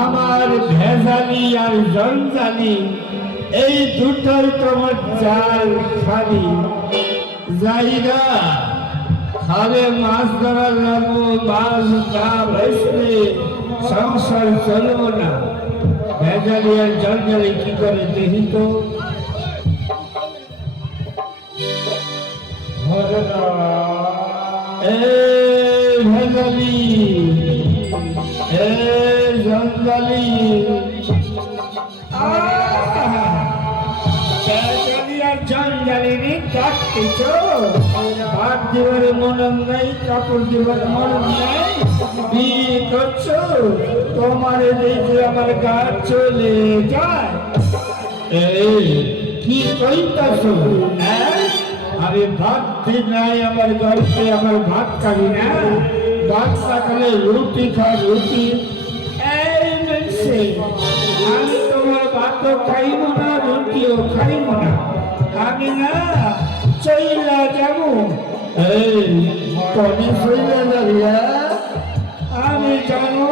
আমার ভেজালি আর জঞ্জালি এই দুটোই তোমার চাল খালি যাই না খাবে মাছ ধরা যাবো মাছ না বেসলে সংসার চলবো না ভেজালি আর জঞ্জালি কি করে দেখি তো ভেজালি জঞ্জালি জঞ্জালি কাটতেছ ভাত দেবার মনন নাই কাপড় দেবার মনন নাই বিয়ে করছো তোমার দেখে আমার গা চলে যায় এই কি কইতাছ আরে ভাত ঠিক নাই আমার গল্পে আমার ভাত খাবি না ভাত খালে রুটি খা রুটি আমি তোমার ভাতও খাইব না রুটিও খাইব না আমি না চইলা যাব কবে চইলা যাবি আমি জানো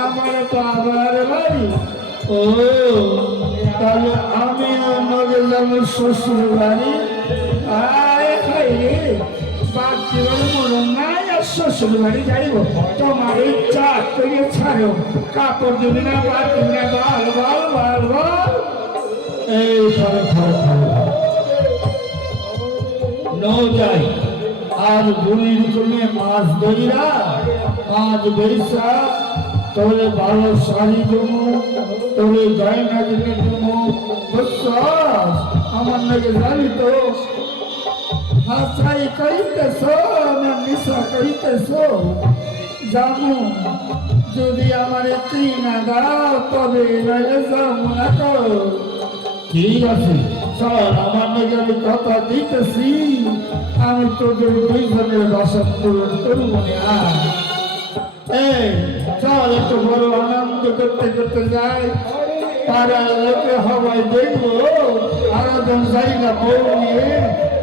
আমার বাবার বাড়ি ও তাহলে আমি নগে যাব শ্বশুর বাড়ি আয় খাই রে বাদ দেবার মরণ নাই আর শ্বশুর বাড়ি যাইব তোমার ইচ্ছা করে ছাড়ো কাপড় দেবে না বাদ দেবে না বল বল বল বল এই ধরো ধরো ধরো যাই আর বুড়ির কোনে মাছ ধরিয়া মাছ বেসা তোরে ভালো শাড়ি দেবো তোরে গয়না কিনে দেবো বিশ্বাস আমার নাকি জানি তো হাসাই কইতেছ আমার নিশা কইতেছ যাবো যদি আমার একটি না দাও তবে নাইলে যাবো না তো ঠিক আছে চল আমার নাকি আমি কথা দিতেছি আমি তোদের দুইজনের বাসা পূরণ করবো না চল একটু বড় আনন্দ করতে করতে যাই তারা লোকে হবাই দেখবো আরাধন জায়গা বউ নিয়ে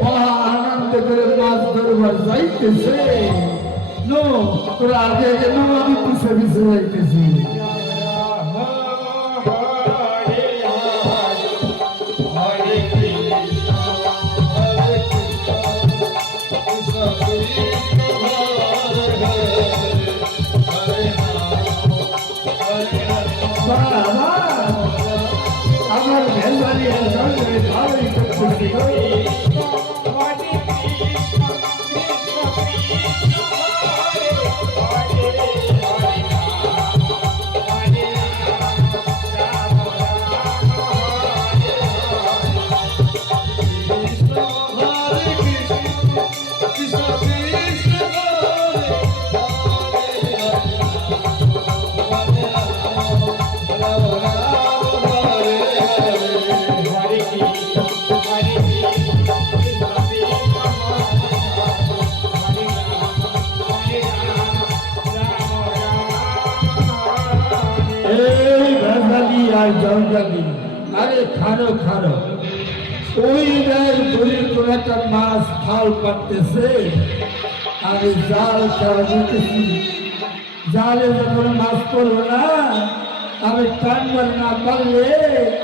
মহা আনন্দ করে মাছ ধরবার যাইতেছে নো তোরা আগে আগে নো আমি পিছে পিছে যাইতেছি আমার ভেজালি ভালোই করতেছি জঞ্জালি আরে খারো খারো ওই বুড়ির কোন একটা মাছ খাল পাততেছে আমি জাল খাওয়া দিতেছি, জালে যখন মাছ পড়বো না আমি টানবার না পারলে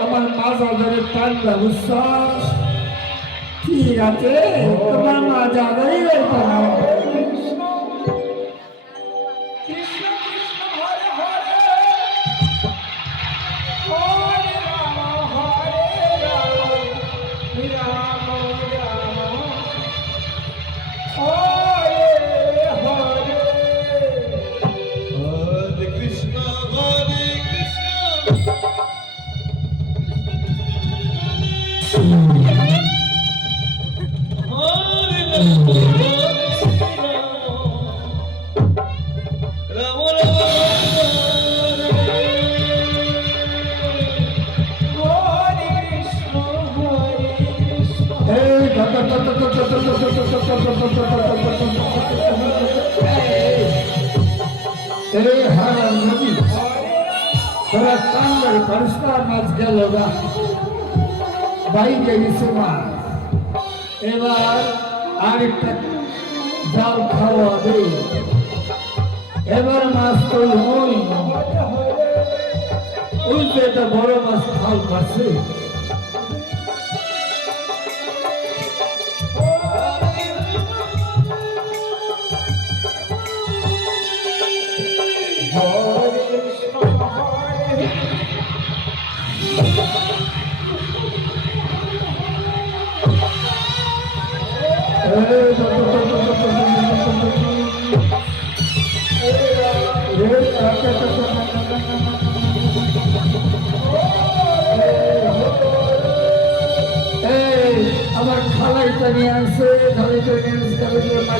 আমার মাজা ধরে টানবা, বিশ্বাস ঠিক আছে? তোমার মাজা ধরেই রইতে হবে। পরিষ্কার মাছ গেল না, বাইকে গেছে মাছ, এবার আরেকটা জাল খাওয়াবে। এবার মাছ তো ওই যে একটা বড় মাছ খাল পাচ্ছে, আমার খালাইটা নিয়ে আসে, খালাইটা নিয়ে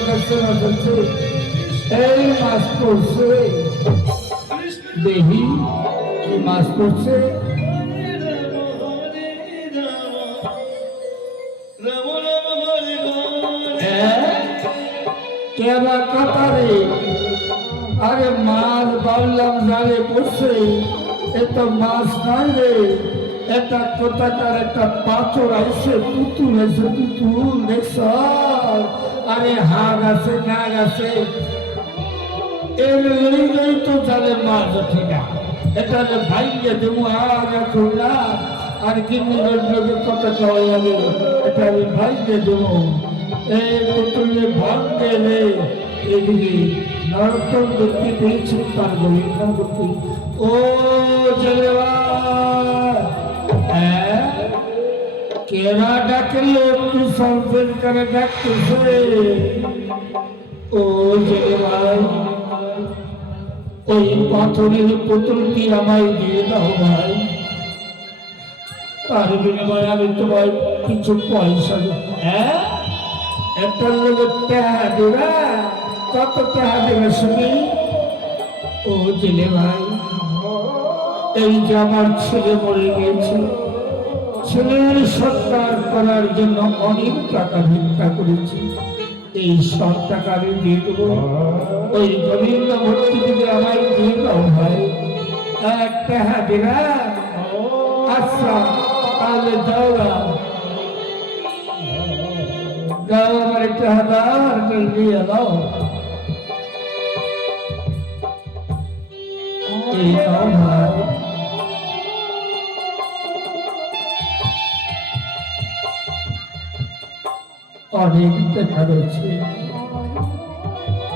আসে, এই মাছ পড়ছে, দেখি এই মাছ পড়ছে, কেবা কাতারে, আরে মাছ বাড়লাম জালে পড়ছে, এত মাছ নাই রে, একটা কোথাকার একটা পাথর আইসে, পুতুল আছে, পুতুল দেখছ, আরে হাগ আছে, নাগ আছে, এর লই তো জালে মাছ ওঠে না, এটা ভাইকে দেবো আর এখন না, আর কিন্তু লোকের কথা খাওয়া যাবে, এটা আমি ভাইকে দেবো, এই পুতুলে ভাঙতে রে, এদিকে নরতম ব্যক্তি পেয়েছে তার গরিবতা ব্যক্তি, ও জেলেবা কেরা ডাকলে তুই সংসদ করে ডাকতেছে, ও জেলেবাই ওই পাথরের পুতুলটি আমায় দিয়ে দাও ভাই, তার বিনিময়ে আমি তোমার কিছু পয়সা দেব। একটা লোকের টাকা দেবা, কত টাকা দেবে শুনি? ও জেলে ভাই, এই যে আমার ছেলে মরে গিয়েছে, ছেলের সৎকার করার জন্য অনেক টাকা ভিক্ষা করেছি, এই সব টাকা আমি দিয়ে দেবো, ওই গরিব ভর্তি থেকে আমায় দিয়ে দাও ভাই, এক টাকা দেবা? আচ্ছা তাহলে দাও দাও, আমার একটা হাজার দিয়ে দাও, এই দাও ভাই, অনেক দেখা যাচ্ছে।